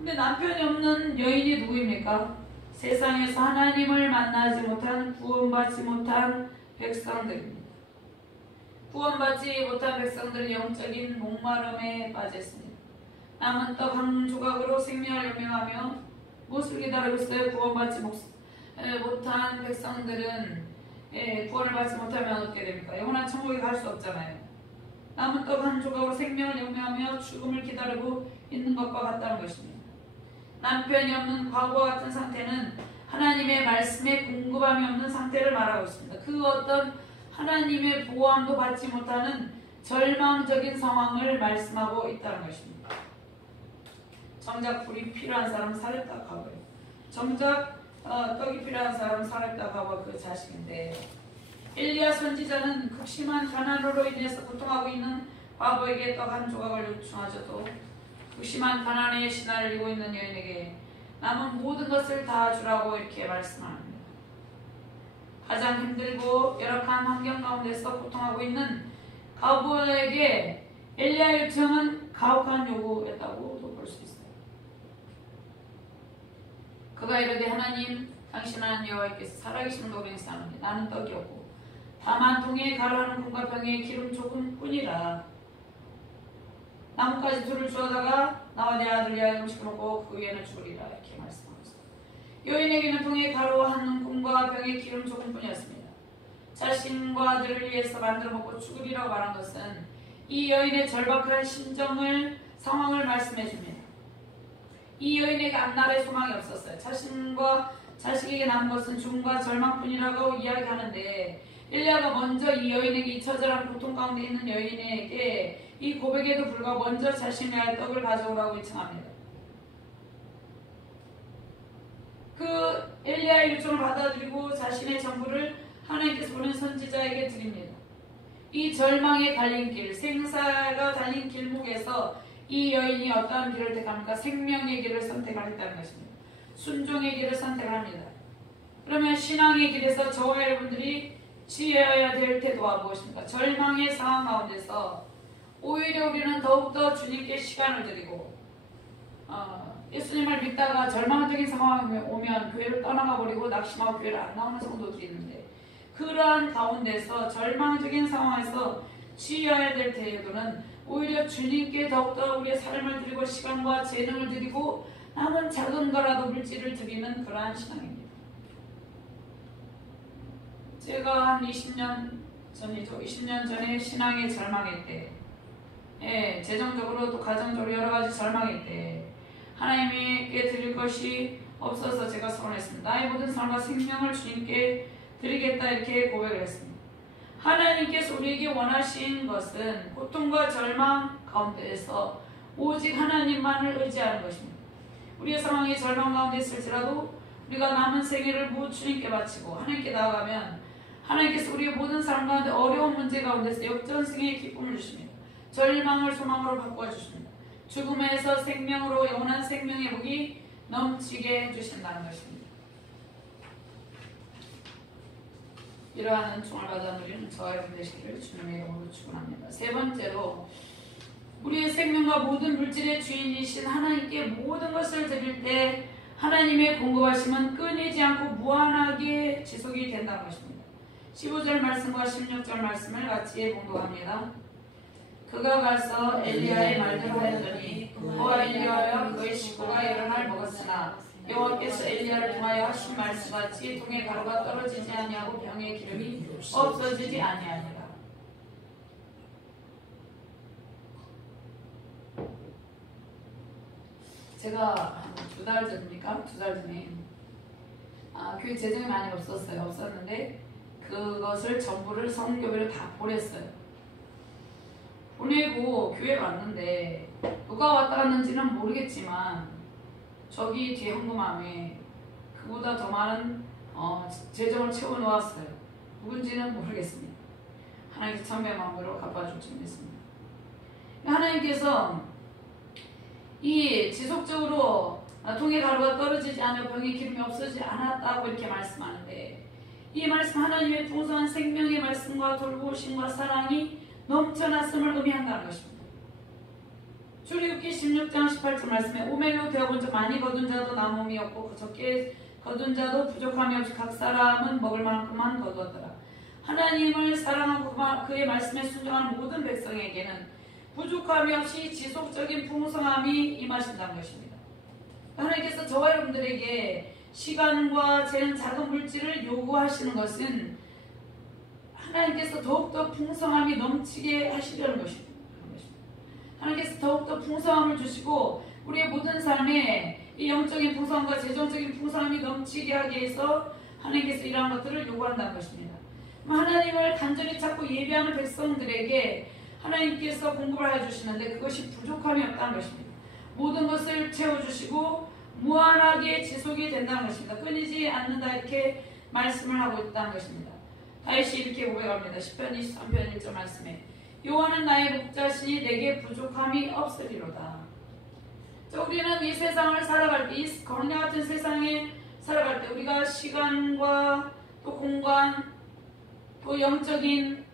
근데 남편이 없는 여인이 누구입니까? 세상에서 하나님을 만나지 못한 구원받지 못한 백성들입니다. 구원받지 못한 백성들은 영적인 목마름에 빠졌습니다. 남은 떡 한 조각으로 생명을 연명하며 무엇을 기다리고 있어요? 구원받지 못한 백성들은 구원을 받지 못하면 어떻게 됩니까? 영원한 천국에 갈 수 없잖아요. 남은 떡 한 조각으로 생명을 연명하며 죽음을 기다리고 있는 것과 같다는 것입니다. 남편이 없는 과거와 같은 상태는 하나님의 말씀에 공급함이 없는 상태를 말하고 있습니다. 그 어떤 하나님의 보호함도 받지 못하는 절망적인 상황을 말씀하고 있다는 것입니다. 정작 불이 필요한 사람은 사렙다 과거예요. 정작 떡이 필요한 사람은 사렙다 과거 그 자식인데, 엘리야 선지자는 극심한 가난으로 인해서 고통하고 있는 과거에게 떡 한 조각을 요청하셔도 극심한 가난에 시달리고 있는 여인에게 남은 모든 것을 다 주라고 이렇게 말씀합니다. 가장 힘들고 열악한 환경 가운데서 고통하고 있는 과부에게 엘리야의 요청은 가혹한 요구였다고도 볼 수 있어요. 그가 이르되 하나님 당신은 여호와께서 살아계신 노병이사 나는 떡이 없고 다만 동에 가루하는 콩과 병에 기름 조금 뿐이라. 나뭇가지 둘을 주어다가 나와 내 아들 야곱을 시켜먹고 그 위에는 죽으리라 이렇게 말씀하셨습니다. 여인에게는 동에 가루하는 콩과 병에 기름 조금뿐이었습니다. 자신과 아들을 위해서 만들어 먹고 죽으리라고 말한 것은 이 여인의 절박한 상황을 말씀해 줍니다. 이 여인에게 앞날에 소망이 없었어요. 자신과 자식에게 남은 것은 죽음과 절망뿐이라고 이야기하는데, 엘리야가 먼저 이 여인에게 이 처절한 고통 가운데 있는 여인에게 이 고백에도 불구하고 먼저 자신의 알 떡을 가져오라고 요청합니다. 그 엘리야의 요청을 받아들이고 자신의 전부를 하나님께서 보낸 선지자에게 드립니다. 이 절망의 갈림길, 생사가 달린 길목에서 이 여인이 어떠한 길을 택합니까? 생명의 길을 선택하겠다는 것입니다. 순종의 길을 선택합니다. 그러면 신앙의 길에서 저와 여러분들이 지어야 될 태도가 무엇입니까? 절망의 상황 가운데서 오히려 우리는 더욱더 주님께 시간을 드리고 예수님을 믿다가 절망적인 상황이 오면 교회를 떠나가 버리고 낙심하고 교회를 안 나오는 성도들이 있는데, 그러한 가운데서 절망적인 상황에서 지어야 될 태도는 오히려 주님께 더욱더 우리의 삶을 드리고 시간과 재능을 드리고 남은 작은 거라도 물질을 드리는 그러한 신앙입니다. 제가 한 20년 전이죠. 20년 전에 신앙의 절망일 때, 재정적으로 또 가정적으로 여러 가지 절망일 때 하나님께 드릴 것이 없어서 제가 서운했습니다. 나의 모든 삶과 생명을 주님께 드리겠다 이렇게 고백을 했습니다. 하나님께서 우리에게 원하신 것은 고통과 절망 가운데에서 오직 하나님만을 의지하는 것입니다. 우리의 상황이 절망 가운데 있을지라도 우리가 남은 생애를 모두 주님께 바치고 하나님께 나아가면 하나님께서 우리의 모든 삶 가운데 어려운 문제 가운데서 역전승의 기쁨을 주십니다. 절망을 소망으로 바꿔주십니다. 죽음에서 생명으로 영원한 생명의 복이 넘치게 해주신다는 것입니다. 이러한 은총을 받아 누리는 저와 여러분 되시기를 주님의 이름으로 축원합니다. 세 번째로, 우리의 생명과 모든 물질의 주인이신 하나님께 모든 것을 드릴 때 하나님의 공급하심은 끊이지 않고 무한하게 지속이 된다는 것입니다. 15절 말씀과 16절 말씀을 같이 봉독합니다. 그가 가서 엘리야의 말대로 하였더니 그와 엘리야와 그의 식구가 여러 날 먹었으나 여호와께서 엘리야를 통하여 하신 말씀같이 동의 가루가 떨어지지 아니하고 병의 기름이 없어지지 아니하니라. 제가 한 2달 전입니까? 2달 전에 교회 재정이 많이 없었는데 그것을 전부를 성교회로 다 보냈어요. 보내고 교회 갔는데 누가 왔다 갔는지는 모르겠지만 저기 뒤에 현금함에 그보다 더 많은 재정을 채워놓았어요. 누군지는 모르겠습니다. 하나님께서 참배 마음으로 갚아줄 줄 믿습니다. 하나님께서 이 지속적으로 동의 가루가 떨어지지 않아 병의 기름이 없어지지 않았다고 이렇게 말씀하는데, 이 말씀 하나님의 풍성한 생명의 말씀과 돌보심과 사랑이 넘쳐났음을 의미한다는 것입니다. 출애굽기 16장 18절 말씀에 오멜로 되어본 적 많이 거둔 자도 남음이 없고 적게 거둔 자도 부족함이 없이 각 사람은 먹을 만큼만 거두었더라. 하나님을 사랑하고 그의 말씀에 순종하는 모든 백성에게는 부족함이 없이 지속적인 풍성함이 임하신다는 것입니다. 하나님께서 저와 여러분들에게 시간과 작은 물질을 요구하시는 것은 하나님께서 더욱더 풍성함이 넘치게 하시려는 것입니다. 하나님께서 더욱더 풍성함을 주시고 우리의 모든 삶에 이 영적인 풍성함과 재정적인 풍성함이 넘치게 하기 위해서 하나님께서 이러한 것들을 요구한다는 것입니다. 하나님을 간절히 찾고 예배하는 백성들에게 하나님께서 공급을 해주시는데 그것이 부족함이 없다는 것입니다. 모든 것을 채워주시고 무한하게 지속이 된다는 것입니다. 끊이지 않는다 이렇게 말씀을 하고 있다는 것입니다. 다윗이 이렇게 고백합니다. 시편 23편 1절 말씀에 여호와는 나의 목자시니 내게 부족함이 없으리로다. 우리는 이 세상을 살아갈 때, 이 광야 같은 세상에 살아갈 때 우리가 시간과 또 공간 또 영적인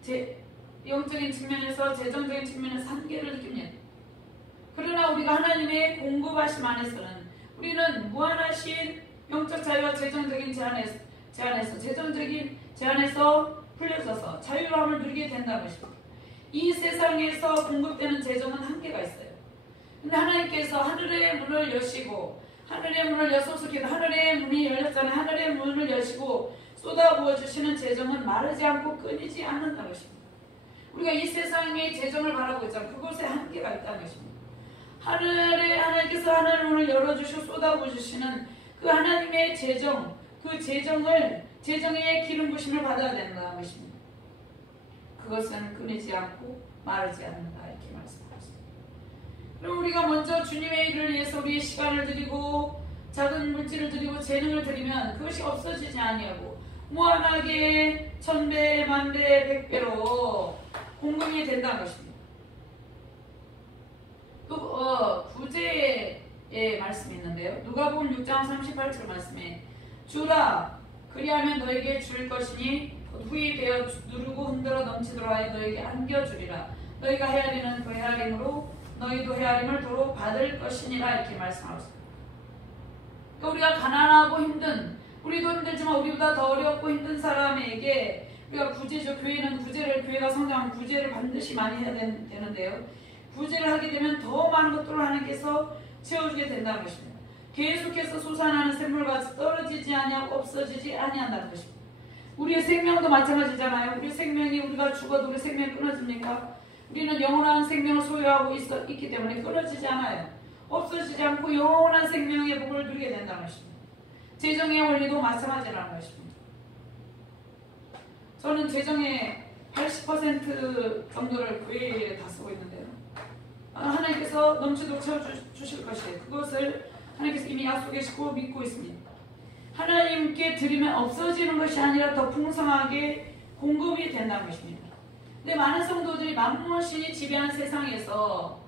측면에서 재정적인 측면에서 한계를 느낍니다. 그러나 우리가 하나님의 공급하심 안에서는 우리는 무한하신 영적 자유와 재정적인 제한에서 재정적인 제한에서 풀려져서 자유함을 누리게 된다는 것입니다. 이 세상에서 공급되는 재정은 한계가 있어요. 근데 하나님께서 하늘의 문을 여시고 하늘의 문을 여소서 기도 하늘의 문이 열렸잖아요. 하늘의 문을 여시고 쏟아부어 주시는 재정은 마르지 않고 끊이지 않는다는 것입니다. 우리가 이 세상의 재정을 바라고 있잖아요. 그곳에 한계가 있다는 것입니다. 하나님께서 하늘의 문을 열어주시고 쏟아부어 주시는 그 하나님의 재정, 그 재정의 기름 부심을 받아야 된다는 것입니다. 그것은 끊이지 않고 마르지 않는다 이렇게 말씀하셨습니다. 그럼 우리가 먼저 주님의 일을 위해서 우리의 시간을 드리고 작은 물질을 드리고 재능을 드리면 그것이 없어지지 아니하고 무한하게 천배, 만배, 백배로 공급이 된다는 것입니다. 또 구제의 말씀이 있는데요. 누가복음 6장 38절 말씀에 주라 그리하면 너에게 줄 것이니 후히 되어 누르고 흔들어 넘치도록 하여 너에게 안겨주리라. 너희가 헤아리는 그 헤아림으로 너희도 헤아림을 도로 받을 것이니라 이렇게 말씀하고 있습니다. 그러니까 우리가 가난하고 힘든 우리도 힘들지만 우리보다 더 어렵고 힘든 사람에게 우리가 구제죠. 교회가 성장하면 구제를 반드시 많이 해야 되는데요. 구제를 하게 되면 더 많은 것들을 하나님께서 채워주게 된다는 것입니다. 계속해서 솟아나는 샘물같이 떨어지지 아니하고 없어지지 아니한다는 것입니다. 우리의 생명도 마찬가지잖아요. 우리 생명이 우리가 죽어도 우리 생명이 끊어집니까? 우리는 영원한 생명을 소유하고 있기 때문에 끊어지지 않아요. 없어지지 않고 영원한 생명의 복을 누리게 된다는 것입니다. 재정의 원리도 마찬가지라는 것입니다. 저는 재정의 80% 정도를 교회에 다 쓰고 있는데요. 하나님께서 넘치도록 채워주실 것이에요. 그것을 하나님께서 이미 약속하시고 믿고 있습니다. 하나님께 드리면 없어지는 것이 아니라 더 풍성하게 공급이 된다는 것입니다. 근데 많은 성도들이 만몬의 신이 지배하는 세상에서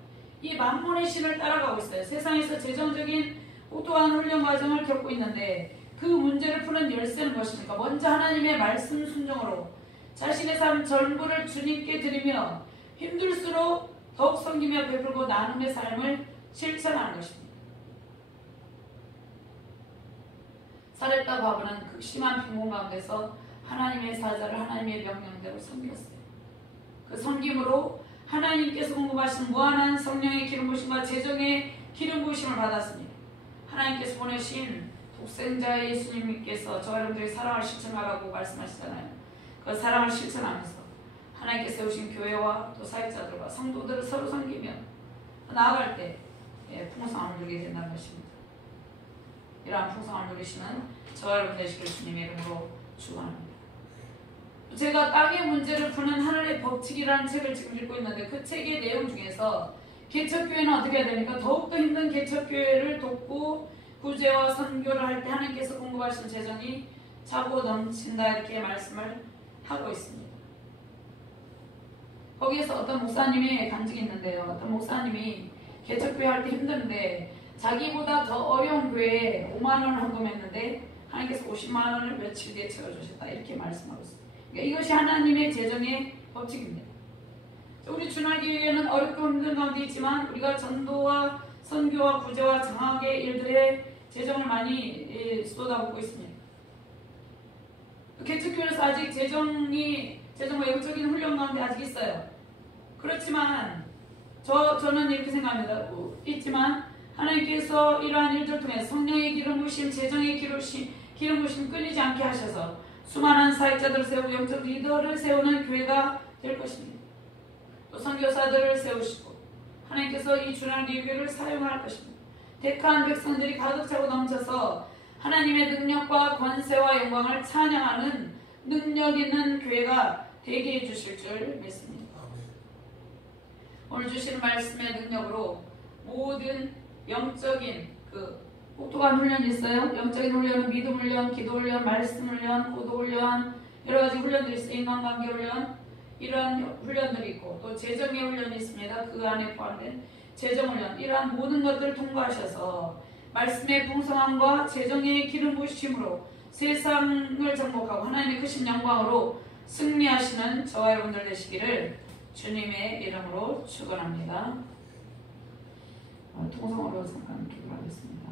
이 만몬의 신을 따라가고 있어요. 세상에서 재정적인 고도한 훈련 과정을 겪고 있는데 그 문제를 푸는 열쇠는 무엇입니까? 먼저 하나님의 말씀 순종으로 자신의 삶 전부를 주님께 드리며 힘들수록 더욱 섬기며 베풀고 나눔의 삶을 실천하는 것입니다. 사렙과 바브는 극심한 빈곤 가운데서 하나님의 사자를 하나님의 명령대로 섬겼어요. 그 섬김으로 하나님께서 공급하신 무한한 성령의 기름 부심과 재정의 기름 부심을 받았습니다. 하나님께서 보내신 독생자 예수님께서 저와 여러분들이 사랑을 실천하라고 말씀하시잖아요. 그 사랑을 실천하면서 하나님께서 세우신 교회와 또 사역자들과 성도들을 서로 섬기며 나아갈 때 풍성함을 누리게 된다는 것입니다. 이러한 풍성함을 누리시는 저와 여러분 되시길 주님의 이름으로 축원합니다. 제가 땅의 문제를 푸는 하늘의 법칙이라는 책을 지금 읽고 있는데 그 책의 내용 중에서 개척교회는 어떻게 해야 됩니까? 더욱더 힘든 개척교회를 돕고 구제와 선교를 할 때 하나님께서 공급하신 재정이 차고 넘친다 이렇게 말씀을 하고 있습니다. 거기에서 어떤 목사님의 간증이 있는데요. 어떤 목사님이 개척교회 할 때 힘든데 자기보다 더 어려운 교회에 5만 원을 헌금했는데 하나님께서 50만 원을 며칠 뒤에 채워주셨다 이렇게 말씀하고 있습니다. 그러니까 이것이 하나님의 재정의 법칙입니다. 우리 주날교회는 어렵고 힘든 가운데 있지만 우리가 전도와 선교와 구제와 장학의 일들에 재정을 많이 쏟아붓고 있습니다. 개척교회에서 아직 재정과 영적인 훈련 가운데 아직 있어요. 그렇지만 저는 이렇게 생각합니다. 있지만 하나님께서 이러한 일들을 통해 성령의 기름 부으심, 재정의 기름 부으심 끊이지 않게 하셔서 수많은 사역자들을 세우고 영적 리더를 세우는 교회가 될 것입니다. 또 선교사들을 세우시고 하나님께서 이 주날교회를 사용할 것입니다. 택한 백성들이 가득 차고 넘쳐서 하나님의 능력과 권세와 영광을 찬양하는 능력 있는 교회가 되게 해주실 줄 믿습니다. 오늘 주시는 말씀의 능력으로 모든 영적인 혹독한 훈련이 있어요. 영적인 훈련은 믿음 훈련, 기도 훈련, 말씀 훈련, 고도 훈련, 여러 가지 훈련들이 있어요. 인간관계 훈련, 이러한 훈련들이 있고 또 재정의 훈련이 있습니다. 그 안에 포함된 재정 훈련, 이러한 모든 것들을 통과하셔서 말씀의 풍성함과 재정의 기름 부으심으로 세상을 정복하고 하나님의 크신 영광으로 승리하시는 저와 여러분들 되시기를 주님의 이름으로 축원합니다. 통성으로 잠깐 기도하겠습니다.